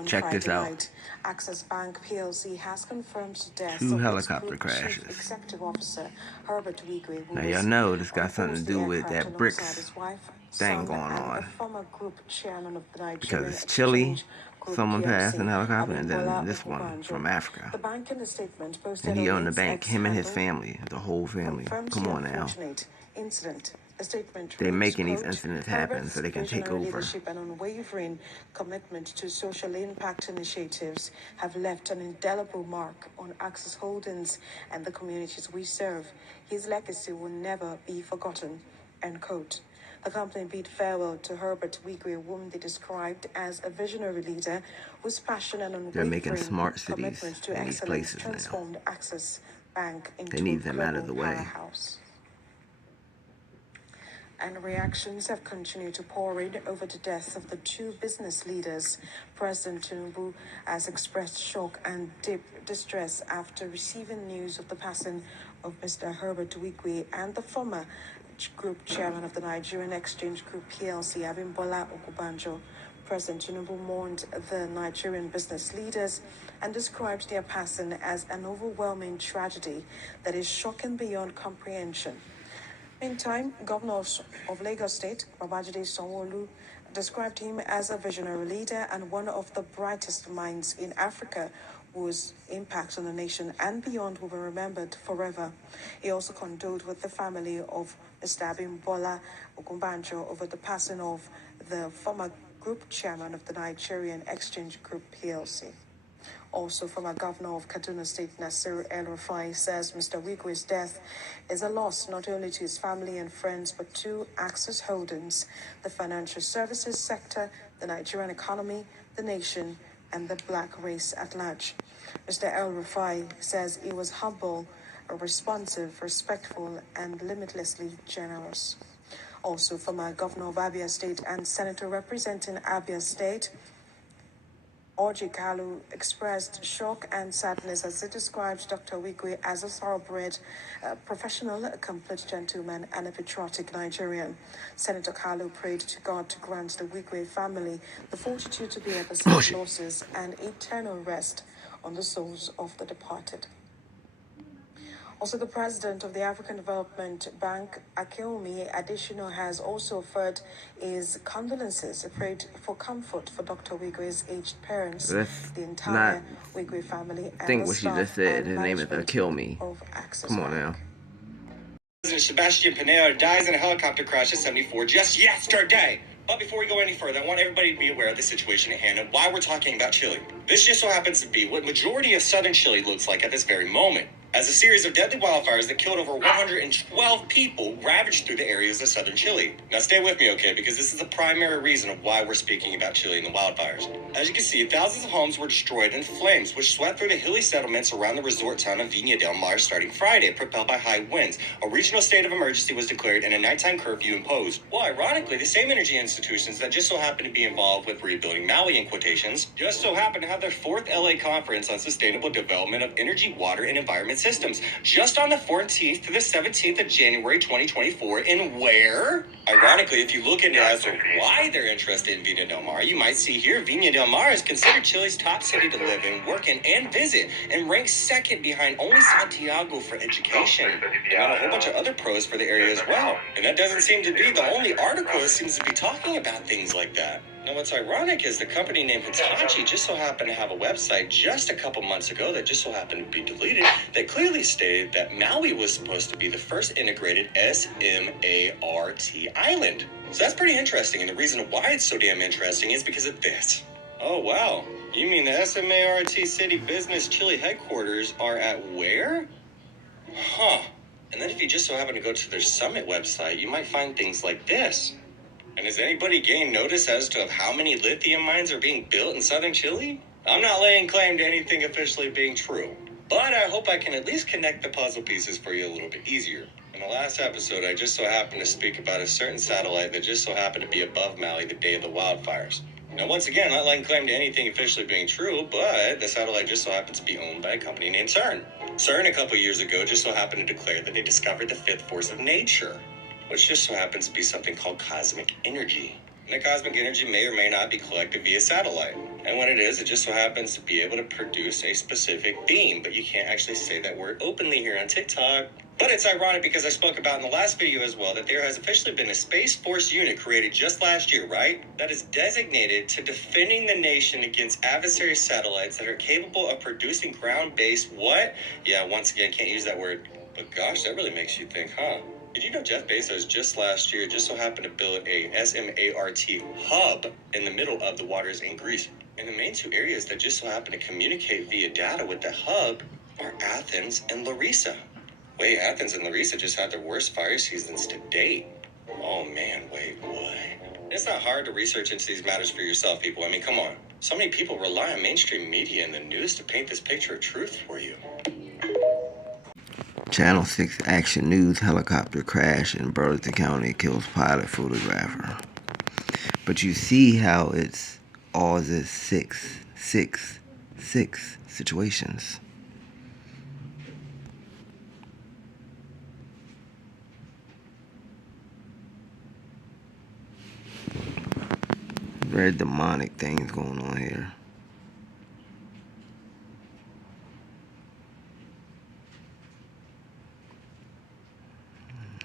On Check this Friday out. night, Access Bank PLC has confirmed the death 2 of its helicopter Group crashes. Chief Executive Officer Herbert Wigwe, who Now was y'all know this on got something board to the do with aircraft that alongside BRICS his wife, thing son, going and the on. former Group Chairman of the Because Nigerian it's Chile, Exchange Group someone passed in PLC, a helicopter, and then Abimbola this one Ogunbanjo. from Africa. The bank in a statement posted And he on owned the its bank, X him and his handle family, the whole family. confirms Come the on now. unfortunate incident. A statement They're reads, making these quote, incidents happen so Herbert's they can take visionary over. leadership and unwavering commitment to social impact initiatives have left an indelible mark on Access Holdings and the communities we serve. His legacy will never be forgotten, end quote. The company bid farewell to Herbert Wigwe, whom they described as a visionary leader whose passion and They're making unwavering smart cities commitment to in these excellence places now. transformed Access Bank They into a need them out of global the way. powerhouse. And reactions have continued to pour in over the death of the two business leaders. President Tinubu has expressed shock and deep distress after receiving news of the passing of Mr. Herbert Wigwe and the former Group Chairman of the Nigerian Exchange Group PLC, Abimbola Ogunbanjo. President Tinubu mourned the Nigerian business leaders and described their passing as an overwhelming tragedy that is shocking beyond comprehension. Meantime, Governor of Lagos State, Babajide Sanwo-Olu, described him as a visionary leader and one of the brightest minds in Africa whose impact on the nation and beyond will be remembered forever. He also condoled with the family of Mr. Abimbola Ogunbanjo over the passing of the former group chairman of the Nigerian Exchange Group PLC. Also, former governor of Kaduna State, Nasir El-Rufai, says Mr. Wigwe's death is a loss not only to his family and friends, but to Access Holdings, the financial services sector, the Nigerian economy, the nation, and the black race at large. Mr. El-Rufai says he was humble, responsive, respectful, and limitlessly generous. Also, former governor of Abia State and senator representing Abia State, Orji Kalu, expressed shock and sadness as he described Dr. Wigwe as a thoroughbred, professional, a complete gentleman, and a patriotic Nigerian. Senator Kalu prayed to God to grant the Wigwe family the fortitude to bear the sad losses and eternal rest on the souls of the departed. Also, the president of the African Development Bank, Akeomi Adesina, has also offered his condolences, prayed for comfort for Dr. Wigwe's aged parents, the entire Wigwe family, and the what she staff just said. and His name is management of Access Come on Bank. now. President Sebastian Pinero dies in a helicopter crash at 74 just yesterday. But before we go any further, I want everybody to be aware of the situation at hand and why we're talking about Chile. This just so happens to be what majority of southern Chile looks like at this very moment, as a series of deadly wildfires that killed over 112 people ravaged through the areas of southern Chile. Now stay with me, okay, because this is the primary reason of why we're speaking about Chile and the wildfires. As you can see, thousands of homes were destroyed in flames, which swept through the hilly settlements around the resort town of Viña del Mar starting Friday, propelled by high winds. A regional state of emergency was declared and a nighttime curfew imposed. Well, ironically, the same energy institutions that just so happen to be involved with rebuilding Maui in quotations just so happen to have their 4th LA Conference on Sustainable Development of Energy, Water, and Environment Systems just on the 14th to the 17th of January 2024 in where? Ironically, if you look into as to why they're interested in Viña del Mar, you might see here Viña del Mar is considered Chile's top city to live in, work in, and visit, and ranks second behind only Santiago for education. And then a whole bunch of other pros for the area as well. And that doesn't seem to be the only article that seems to be talking about things like that. Now, what's ironic is the company named Hitachi just so happened to have a website just a couple months ago that just so happened to be deleted that clearly stated that Maui was supposed to be the first integrated SMART island. So that's pretty interesting, and the reason why it's so damn interesting is because of this. Oh, wow. You mean the SMART City Business Chile headquarters are at where? Huh. And then if you just so happen to go to their summit website, you might find things like this. And has anybody gained notice as to how many lithium mines are being built in southern Chile? I'm not laying claim to anything officially being true, but I hope I can at least connect the puzzle pieces for you a little bit easier. In the last episode, I just so happened to speak about a certain satellite that just so happened to be above Maui the day of the wildfires. Now, once again, not laying claim to anything officially being true, but the satellite just so happens to be owned by a company named CERN. CERN, a couple years ago, just so happened to declare that they discovered the 5th force of nature, which just so happens to be something called cosmic energy. And the cosmic energy may or may not be collected via satellite. And when it is, it just so happens to be able to produce a specific beam, but you can't actually say that word openly here on TikTok. But it's ironic because I spoke about in the last video as well that there has officially been a Space Force unit created just last year, right? That is designated to defending the nation against adversary satellites that are capable of producing ground-based what? Yeah, once again, can't use that word. But gosh, that really makes you think, huh? Did you know Jeff Bezos just last year just so happened to build a SMART hub in the middle of the waters in Greece? And the main two areas that just so happen to communicate via data with the hub are Athens and Larissa. Wait, Athens and Larissa just had their worst fire seasons to date. Oh man, wait, what? It's not hard to research into these matters for yourself, people. I mean, come on. So many people rely on mainstream media and the news to paint this picture of truth for you. Channel 6 Action News: helicopter crash in Burlington County kills pilot photographer. But you see how it's all this six situations. Very demonic things going on here.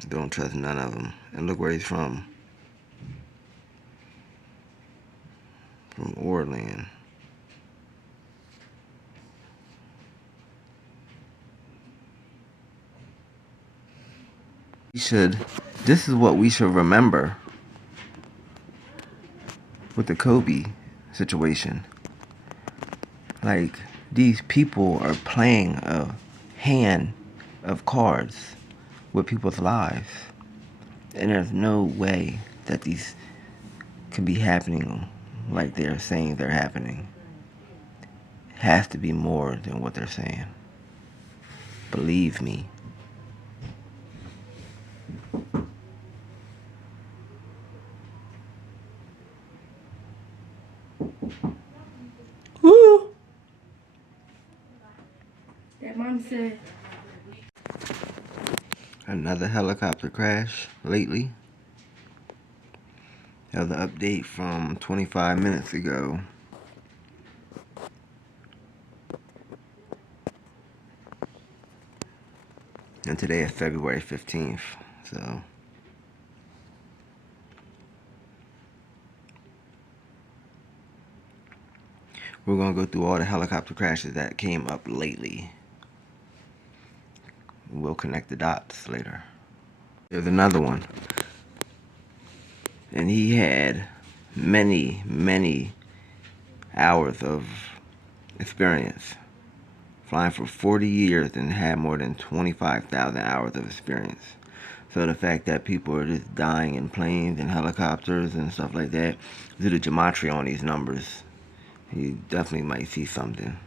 Don't trust none of them. And look where he's from. From Orland. This is what we should remember with the Kobe situation. Like, these people are playing a hand of cards with people's lives. And there's no way that these can be happening like they're saying they're happening. It has to be more than what they're saying. Believe me. Woo! That mom said. Another helicopter crash lately. That was an update from 25 minutes ago. And today is February 15th, so we're going to go through all the helicopter crashes that came up lately. We'll connect the dots later. There's another one. And he had many hours of experience. Flying for 40 years and had more than 25,000 hours of experience. So the fact that people are just dying in planes and helicopters and stuff like that, do the gematria on these numbers, you definitely might see something.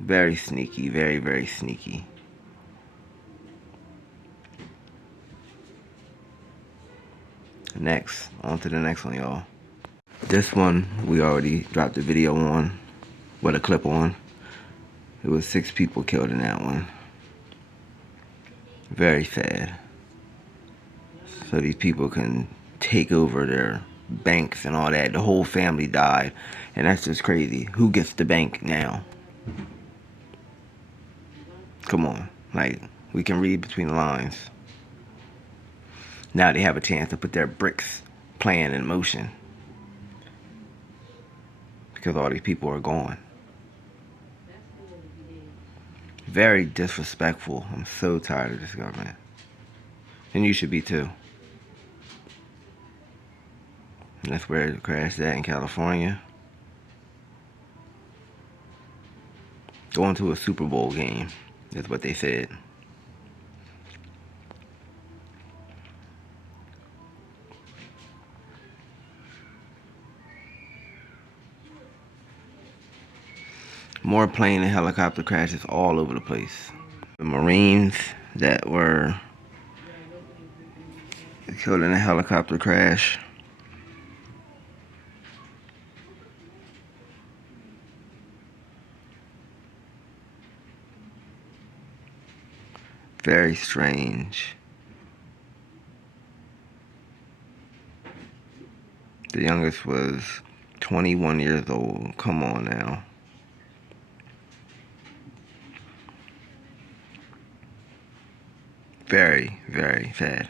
Very sneaky, very sneaky. Next, on to the next one, y'all. This one, we already dropped a video on, with a clip on. It was 6 people killed in that one. Very sad. So these people can take over their banks and all that. The whole family died. And that's just crazy. Who gets the bank now? Come on. Like, we can read between the lines. Now they have a chance to put their BRICS plan in motion. Because all these people are gone. Very disrespectful. I'm so tired of this government. And you should be too. And that's where it crashed at in California. Going to a Super Bowl game. That's what they said. More plane and helicopter crashes all over the place. The Marines that were killed in a helicopter crash. Very strange. The youngest was 21 years old. Come on now. Very, very sad.